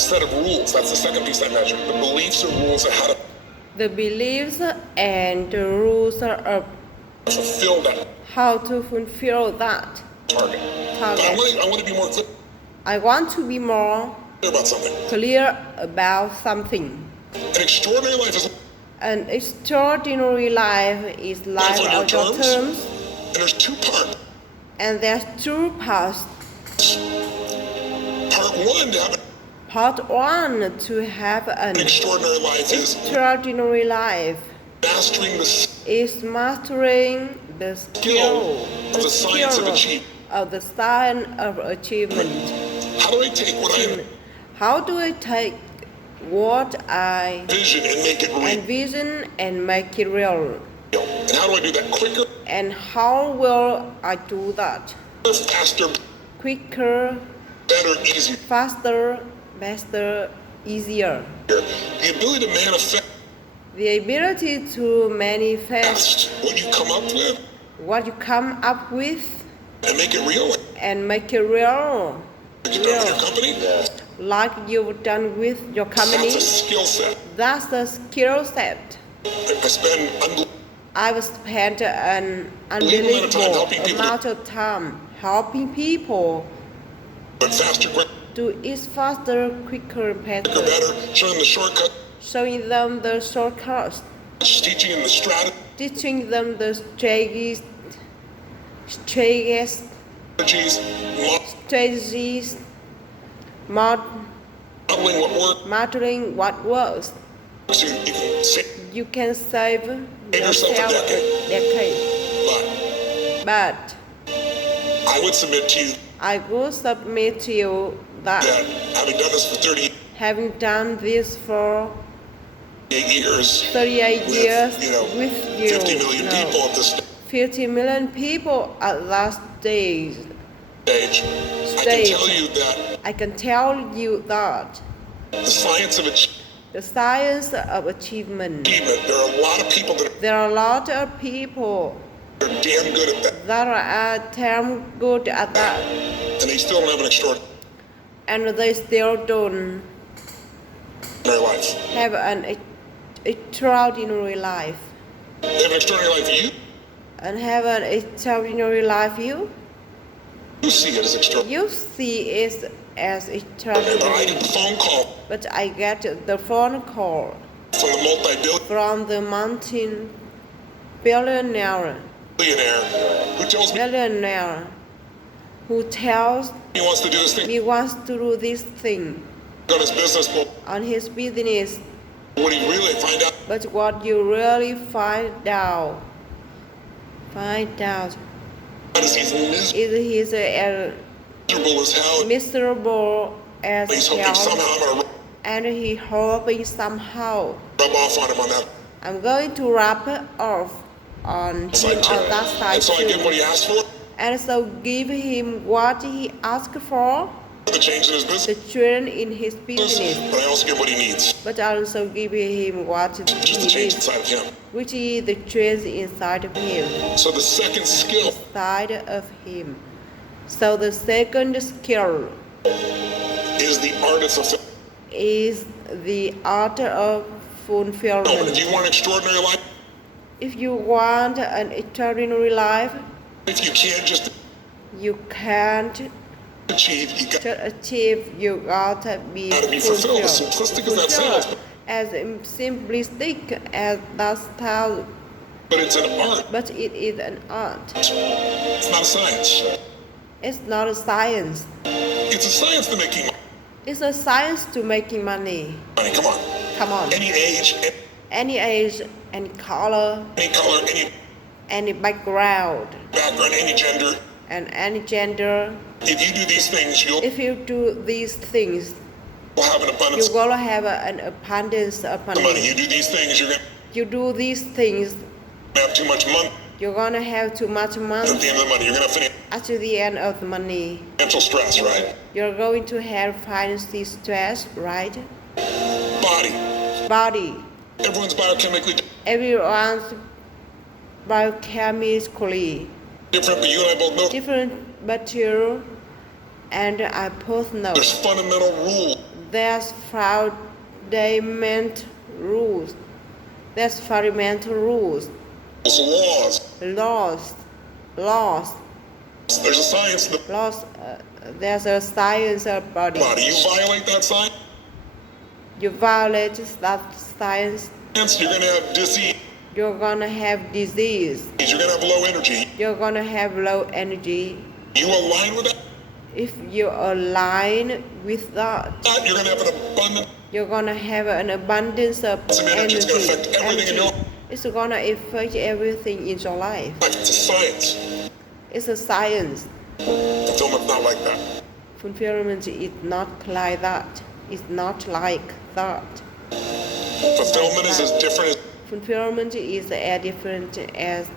set of rules. That's the second piece I measured. The beliefs or rules of how to The beliefs and the rules of fulfill that how to fulfill that target. But I want to be more clear I want to be more about something. clear about something. An extraordinary life is An extraordinary life is life on your on your terms, and there's two parts. and there's two parts. Part one, to have Part one, to have an an extraordinary life is extraordinary life, mastering the is mastering the skill, of the science of achievement. of the science of achievement. How do I take what I How do I take what I envision and make it real? envision and make it real? And how do I do that quicker, And how will I do that? faster, Quicker, better, easier? faster, better, easier. The ability to manifest The ability to manifest what you come up with what you come up with and make it real. and make it real, Like you've done with your company. like you've done with your company. That's a skill set. That's the skill set. I spend I've spent an Unbelievable unbelievable amount of time helping people but faster, quicker, do it faster, quicker, better, better, showing the shortcut, showing them the shortcuts, just teaching them the strategy, teaching them the strategies, strategies, modeling what works, modeling what works. so you can say, You can save yourself a yourself a decade. but But I would submit to you I will submit to you that that having done this for 38 having done this for years 38 with, years you know, with you, 50 million people at this 50 million people at last stage, stage, I can tell you that I can tell you that the science of the science of achievement, achievement, there are a lot of people that there are a lot of people are damn good at that, that are damn good at that, and they still don't have an extraordinary and they still don't life. have an extraordinary life. They have an extraordinary life. And have an extraordinary life, You see it as extraordinary. you see it as But I extraordinary. get the phone call But I get the phone call from the multi-billionaire from the multi-billionaire who tells me millionaire who tells he wants to do this thing me wants to do this thing on his business, but on his business. what he really find out But what you really find out is he's is he's miserable as hell. miserable as He's hoping hell, somehow I'm gonna and he hoping somehow rub off on him on that I'm going to wrap it off on him side too. on that side And so I give him what too. he asked for, And so give him what he asked for, the change in his the business, change in his business. but I also give what he needs, But I also give him what just the he change needs, inside of him. which is the change inside of him. So the second skill Inside of him. So the second skill is the art of fulfillment. is the art of No, fulfillment. if you want an extraordinary life, If you want an extraordinary life, if you can't just you can't achieve, you got to achieve, you gotta be to be fulfilled. As fulfilled. simplistic as that sounds, As simplistic as that sounds, but it's an art. but it is an art. It's not a science. It's not a science. It's a science to making It's a science to making money. money. Come on. Come on. Any age, Any age, any color, any color, any any background, background, any gender. and any gender. If you do these things, you'll If you do these things, have an abundance you're gonna have an abundance of of money. money. You do these things, you're going You do these things, to have too much money. you're gonna have too much At money. the end of the money, you're going to finish At the end of the money, financial stress, right? you're going to have financial stress, right? Body. Body. Everyone's biochemically Everyone's biochemically different, but you and I both know different material, and I both know there's fundamental rules There's fundamental rules. There's fundamental rules. Laws. Laws. There's a science in the Laws. There's a science about it. body. You violate that science, You violate that science, you're going to have disease. you're gonna have disease. You're going to have low energy. You're gonna have low energy. You align with that, If you align with that, you're going to have an abundant you're gonna have an abundance of Some energy. It's gonna affect everything in your It's gonna affect everything in your life. life. It's a science. It's a science. Fulfillment's not like that. Fulfillment is not like that. It's not like that. Fulfillment is as different Fulfillment is as different as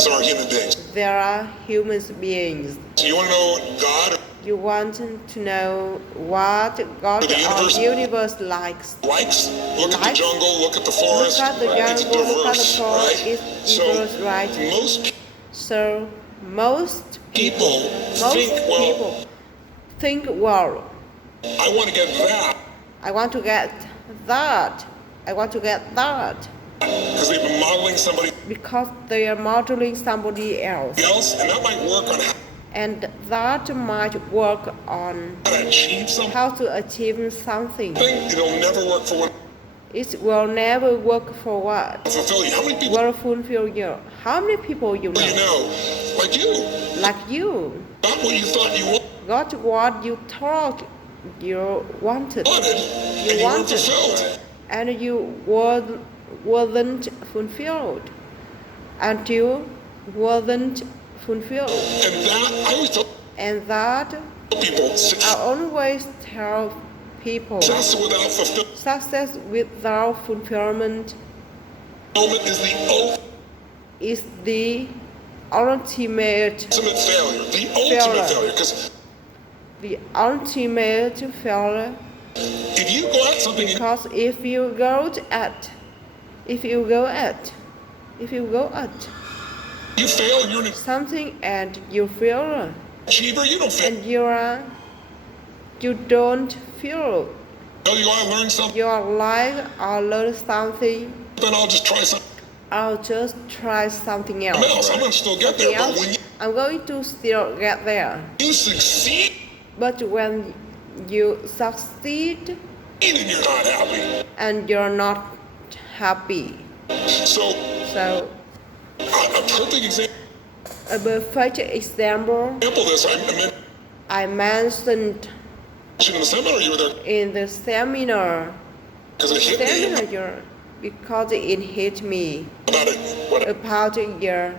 as our human beings. there are human beings. So you want to know God You want to know what God The universe- or universe likes. likes? Look at the Likes? jungle, look at the Look forest. at the It's jungle, look at the diverse, forest. right? It's diverse, right? Most So most people think, well, people think, well, I want to get that I want to get that. I want to get that. because they've been modeling somebody Because they are modeling somebody else. else, and that might work on And that might work on how to achieve something. how to achieve something. It'll never work for what It will never work for what? fulfill you. How many people Will fulfill you. How many people you do you know? know, like you, Like you got what you thought you got what you thought you wanted. wanted, You and you weren't wanted. fulfilled. And you wasn't fulfilled. And you wasn't fulfilled. And that, I always tell And that people, I always tell people success without fulfillment success without fulfillment is the is the ultimate ultimate failure. The ultimate failure. Because the ultimate failure. if you go at something and Because if you go at you fail and you're an something and you fail achiever, you don't fail. and you don't feel Oh, you want to learn something? your life or learn something, Then I'll just try something I'll just try something else. else. I'm going to still get there. But when I'm going to still get there. you succeed But when you succeed and you're not happy. and you're not happy, So, so a perfect example a perfect example of this, I I mentioned mentioned in the seminar, you were there in the seminar because it hit me because it hit me about it. What, about a year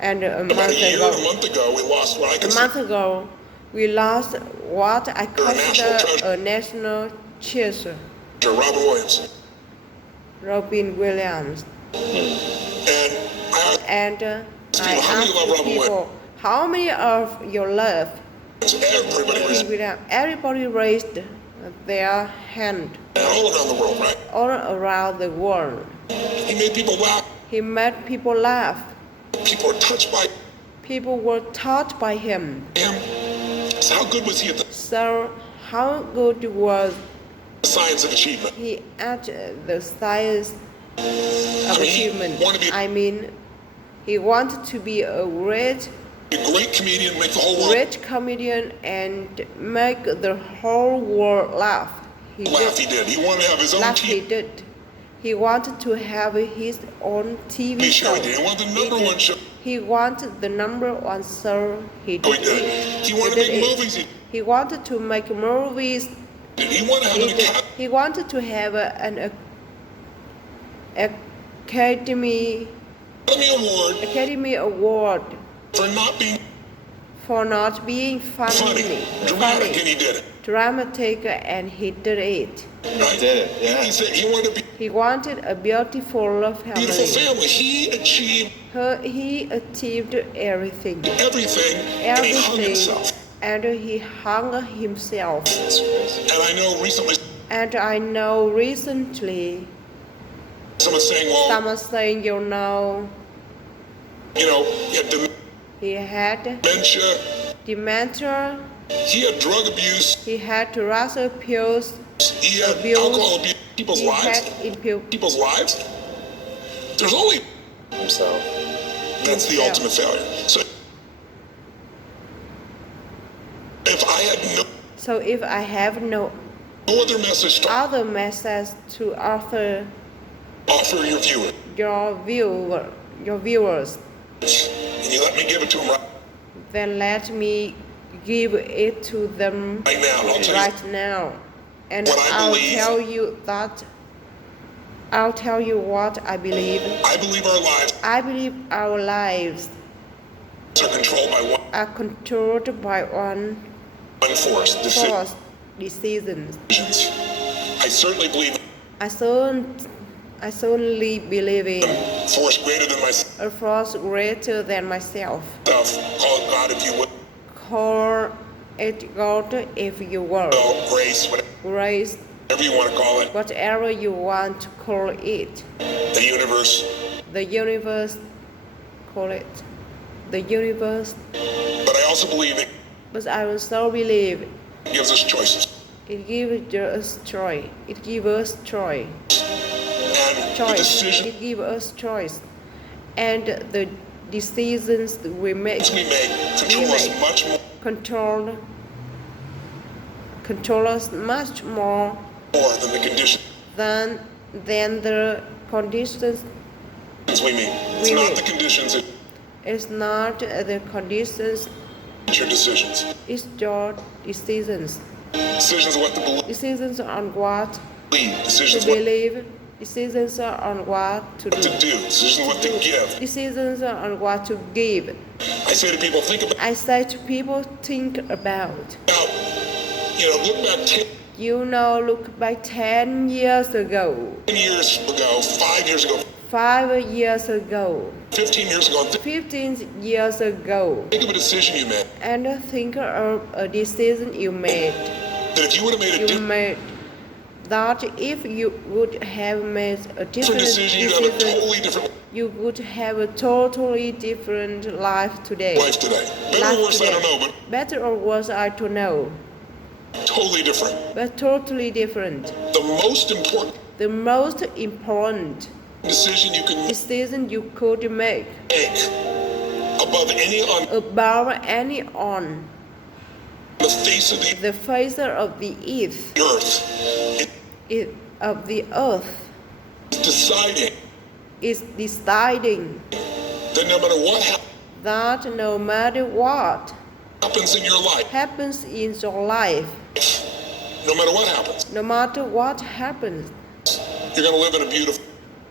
and a about month a year ago. and a month ago, we lost what I A consider month ago, we lost what I consider a national treasure, Robin Williams. Robin Williams. And I And I how many love asked Robin people, how many of you love asked everybody Robin raised Williams? Everybody raised their hand all around the world, right? all around the world. He made people laugh. He made people laugh. People were touched by People were taught by him. him. So how good was he at the So how good was science of achievement? he at the science of I mean, he achievement? wanted to be I mean, he wanted to be a great a great comedian, make the whole world great comedian and make the whole world laugh. He laugh. He did. did. He wanted to have his own Laugh, he TV did. He wanted to have his own TV show. show. He did. He wanted the He number did. one show. He wanted the number one show. He Oh, did he did. it. He wanted to did make it. movies. He wanted to make movies. He wanted to have He an did. academy He wanted to have an academy award award for not being funny, dramatic, and he did it. dramatic, and he did it. Right? did it, yeah. He said he wanted to be He wanted a beautiful family. beautiful family. He achieved He achieved everything, everything, and he hung himself. and he hung himself. And I know recently And I know recently someone's saying, well, someone saying, he had he had dementia, dementia, He had drug abuse. He had drug abuse. He had alcohol abuse. People's He lives. had People's lives. There's only himself. That's the ultimate failure. So if I have no other message to offer your viewers, and you let me give it to them then let me give it to them right now. Right now. And I'll tell you what I believe. I believe our lives are controlled by one force, decisions. I certainly believe I certainly believe in a force greater than myself. A force greater than myself. Call it God if you would. Call it God if you will. Grace, Grace. Whatever you want to call it. Whatever you want to call it. The universe. The universe. Call it. The universe. But I also believe it. But I also believe it gives us choices. It gives us choice. It gives us choice. And choice. The decision it gives us choice. And the decisions we make control us much more. Control us much more than the conditions. Than the conditions we meet. It's not the conditions. It's not the conditions. It's your decisions. It's your decisions. Decisions what to believe. Decisions on what Decisions to believe. Decisions on what to do. Decisions what to give. Decisions on what to give. I say to people, think about. Now, look back 10 years ago. 10 years ago, 5 years ago. 5 years ago. 15 years ago. 15 years ago. Think of a decision you made. And think of a decision you made. That if you would have made a different that if you would have made a different decision, you would have a totally different life today. Better or worse, I don't know, but better or worse, I don't know. Totally different. But totally different. The most important decision you could make above any on the face of the earth is deciding that no matter what happens in your life, no matter what happens,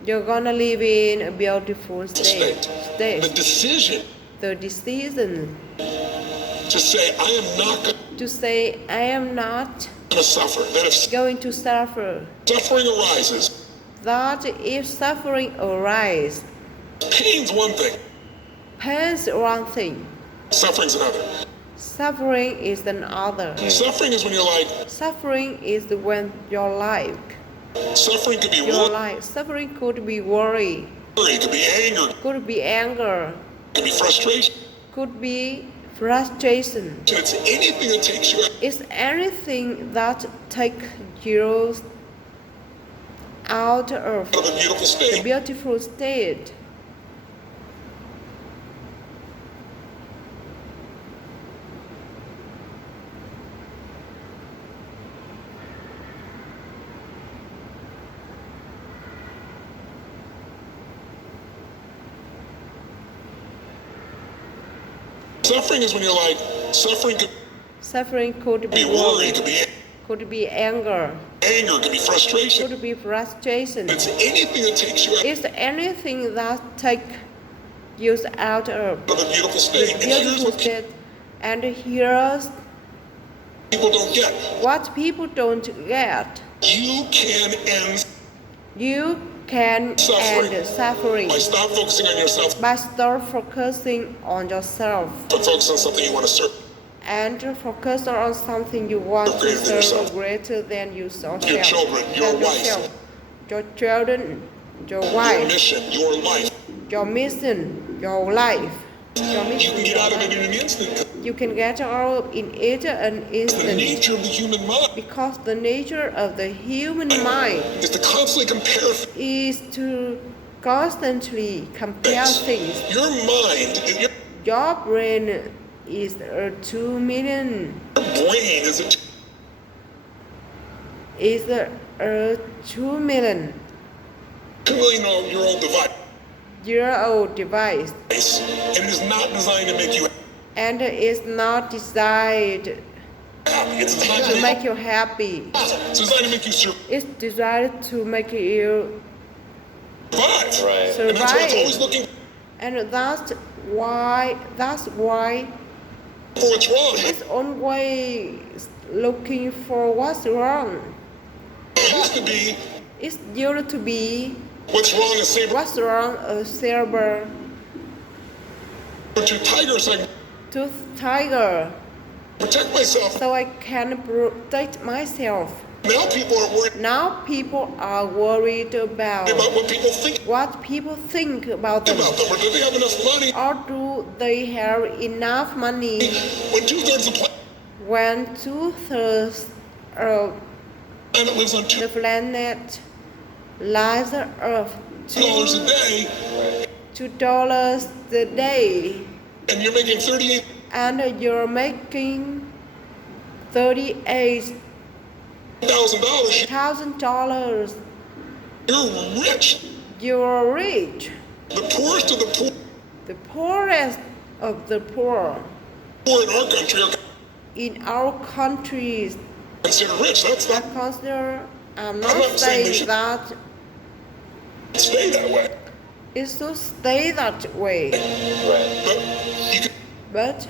you're going to live in a beautiful state. The decision to say I am not going to suffer. Suffering arises. That if suffering arises, pain's one thing. Suffering's another. Suffering is another. Suffering is when you're like. Suffering is when you're like. Suffering could be worry. Suffering could be worry. It could be anger. Could be anger. Could be frustration. Could be frustration. It's anything that takes you out. It's anything that takes you out of the beautiful state. Suffering is when you're like, suffering could be worry, could be anger. Anger could be frustration. Could be frustration. It's anything that takes you out. It's anything that takes you out of the beautiful state. And here's people don't get. What people don't get. You can end suffering by stop focusing on yourself. By stop focusing on yourself. But focus on something you want to serve. And focus on something you want to serve greater than yourself. Your children, your wife. Your children, your wife. Your mission, your life. Your mission, your life. You can get out of it in an instant. You can get out in it an instant. The nature of the human mind. Because the nature of the human mind is to constantly compare. Is to constantly compare things. Your mind. Your brain is a 2 million. Your brain is a. Is a 2 million. 2 million year old device. Year-old device. And is not designed to make you. And is not designed it's designed to make you happy. It's designed to make you survive. It's designed to make you survive. Right. And that's why it's always looking. And that's why. For what's wrong. It's always looking for what's wrong. It used to be. It's used to be. What's wrong is saber. What's wrong a saber. To tiger saying. To tiger. Protect myself. So I can protect myself. Now people are worried. Now people are worried about what people think. What people think about them. Or do they have enough money? Or do they have enough money? When 2/3 of the planet. When 2/3 of lives on the planet lies on Earth. $2 a day. $2 a day. And you're making 38. And you're making $38,000. $1,000. You're rich. You're rich. The poorest of the poor. The poorest of the poor. Poor in our country are. In our countries. Considered rich. That's not. I'm not saying that. Stay that way. It's to stay that way. Right. But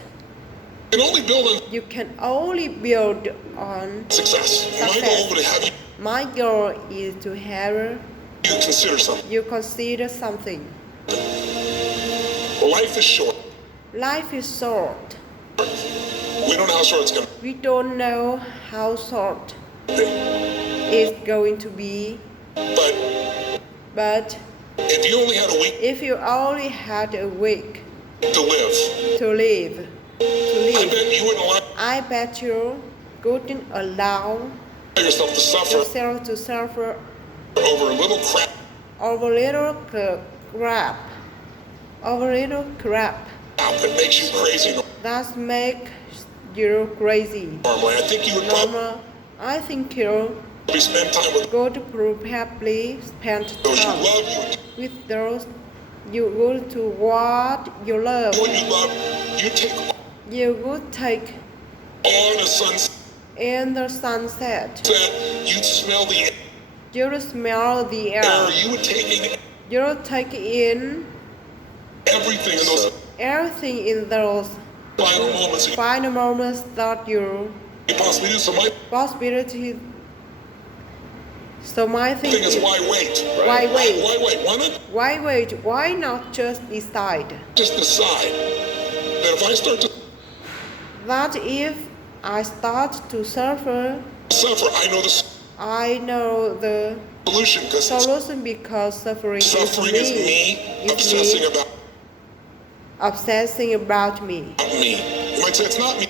you can only build on success. My goal would have you. My goal is to have you consider something. You consider something. Life is short. Life is short. We don't know how short it's going to be. We don't know how short it's going to be. But if you only had a week. If you only had a week to live. I bet you wouldn't allow. I bet you wouldn't allow yourself to suffer over a little crap. Over little crap. Over little crap. That makes you crazy. That makes you crazy. Normally, I think you would. I think you spend time with. Go to probably spend time you love, with those you go to what you love. What you love, you take. You would take on a sunset. In the sunset. You'd smell the air. You would smell the air. You would take in. You would take in everything in those. Everything in those final moments that you possibility. So my thing is why wait? Why wait? Why wait? Why not? Why wait? Why not just decide? Just decide that if I start to. That if I start to suffer. I know the solution because suffering is me obsessing about me. You might say it's not me.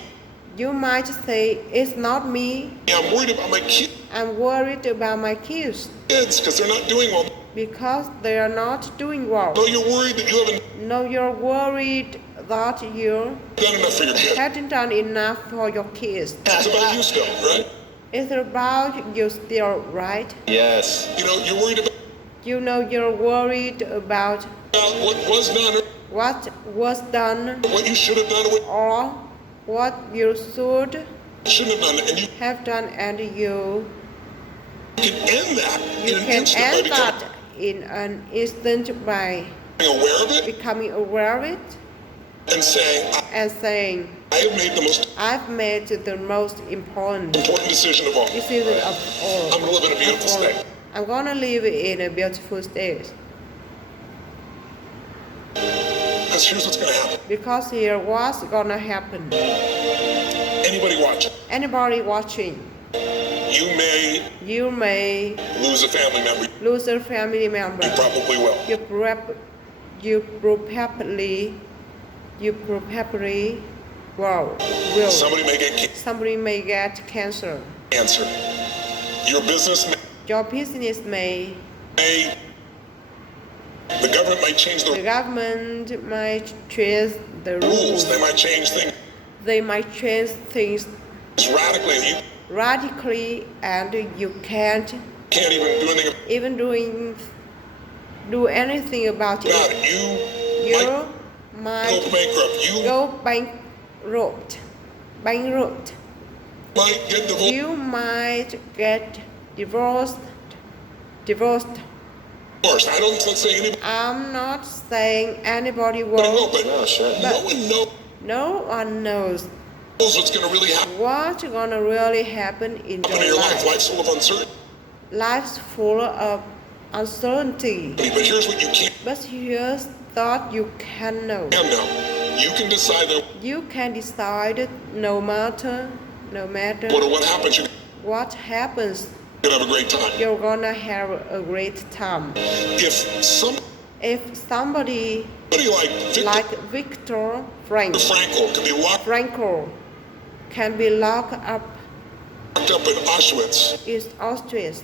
You might say it's not me. Yeah, I'm worried about my kids. I'm worried about my kids. Because they're not doing well. Because they are not doing well. No, you're worried that you haven't. No, you're worried that you done enough for your kids. Hadn't done enough for your kids. It's about you still, right? It's about you still, right? Yes. You know, you're worried about. You know, you're worried about what was done. What was done. What you should have done. Or what you shouldn't have done, and you have done, and you can end that. You can end that in an instant by becoming aware of it. And saying, I've made the most important decision of all. I'm going to live in a beautiful state. I'm going to live in a beautiful state. Because here's what's going to happen. Because here what's going to happen. Anybody watching. You may lose a family member. You probably will. You probably you probably will. Somebody may get cancer. cancer. Your business Your business may. The government might change The government might change the rules. They might change things. They might change things radically, and you can't even do anything about it. You might go bankrupt. Bankrupt. Might get divorced. You might get divorced. I'm not saying anybody will. No one knows What's going to really happen? What's gonna really happen in your life? Life's full of uncertainty. Life's full of uncertainty. But here's what you can't. But here's thought you can know. You can decide that. You can decide no matter what happens. You're gonna have a great time. You're gonna have a great time. If somebody like Viktor Frankl can be locked up in Auschwitz. in Auschwitz.